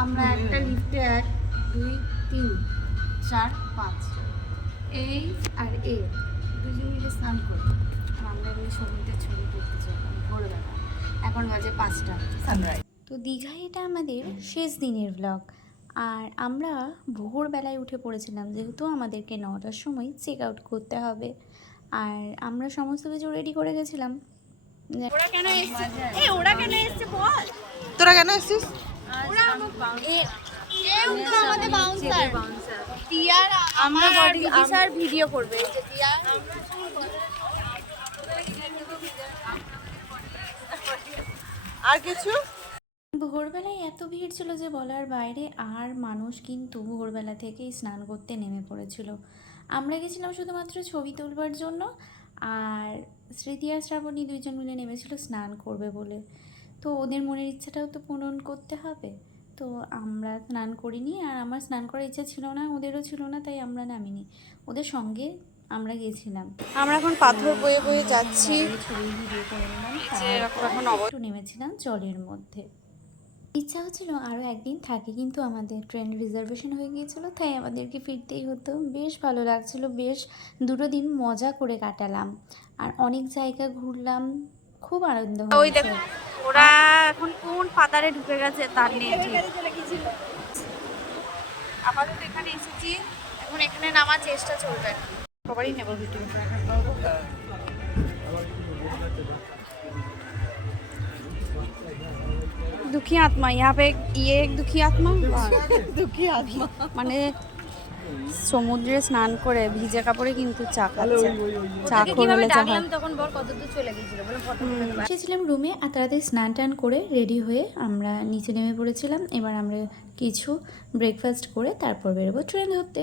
আমরা একটা লিফটে 1 2 3 4 5 এই আর এ দুজন মিলে স্নান করি। আর আমরা ওই সমুদ্রের ছবি তুলতে চললাম ভোরবেলা, এখন বাজে 5টা সানরাইজ। তো দীঘায় এটা আমাদের শেষ দিনের ব্লগ। আর আমরা ভোরবেলায় উঠে পড়েছিলাম, যেহেতু আমাদেরকে 9টার সময় চেক আউট করতে হবে। আর আমরা সমস্ত কিছু রেডি করে গেছিলাম। ওরা কেন এসেছে? ওরা কেন এসেছে বল? তোরা কেন এসেছিস? ওরা তো আমাদের বাউন্সার টিয়ার, আমরা স্যার ভিডিও করবে। এই যে টিয়ার আর কিছু ভোরবেলায় এত ভিড় ছিল যে বলার বাইরে। আর মানুষ কিন্তু ভোরবেলা থেকেই স্নান করতে নেমে পড়েছিল। আমরা গেছিলাম শুধুমাত্র ছবি তুলবার জন্য, আর স্মৃতি আর শ্রাবণী দুইজন মিলে নেমেছিল স্নান করবে বলে। তো ওদের মনের ইচ্ছাটাও তো পূরণ করতে হবে। তো আমরা স্নান করিনি, আর আমার স্নান করার ইচ্ছা ছিল না, ওদেরও ছিল না, তাই আমরা নামিনি। ওদের সঙ্গে আমরা গেছিলাম। আমরা এখন পাথর বয়ে বয়ে যাচ্ছি। ছবি ভিডিও করে নিলাম, এখন একটু নেমেছিলাম জলের মধ্যে। ইচ্ছা হচ্ছিল আরও একদিন থাকি, কিন্তু আমাদের ট্রেন রিজার্ভেশন হয়ে গিয়েছিল, তাই আমাদেরকে ফিরতেই হতো। বেশ ভালো লাগছিল, বেশ 2 দিন মজা করে কাটালাম, আর অনেক জায়গা ঘুরলাম, খুব আনন্দ ওই হয়েছে। দেখো ওরা এখন কোন পাতারে ঢুকে গেছে তার নেই ঠিক। আপাতত এখানে এসেছি, এখন এখানে নামার চেষ্টা চলবে। সবারই নেব ভিডিও। दुखी आत्मा यहाँ पे, ये एक दुखी आत्मा দুঃখী আত্মা। মানে সমুদ্রে স্নান করে ভিজে কাপড়ে কিন্তু চা খাচ্ছে। চা করলে চা হয়। এসেছিলাম রুমে, আর তাড়াতাড়ি স্নান টান করে রেডি হয়ে আমরা নিচে নেমে পড়েছিলাম। এবার আমরা কিছু ব্রেকফাস্ট করে তারপর বেরোবো ট্রেন ধরতে।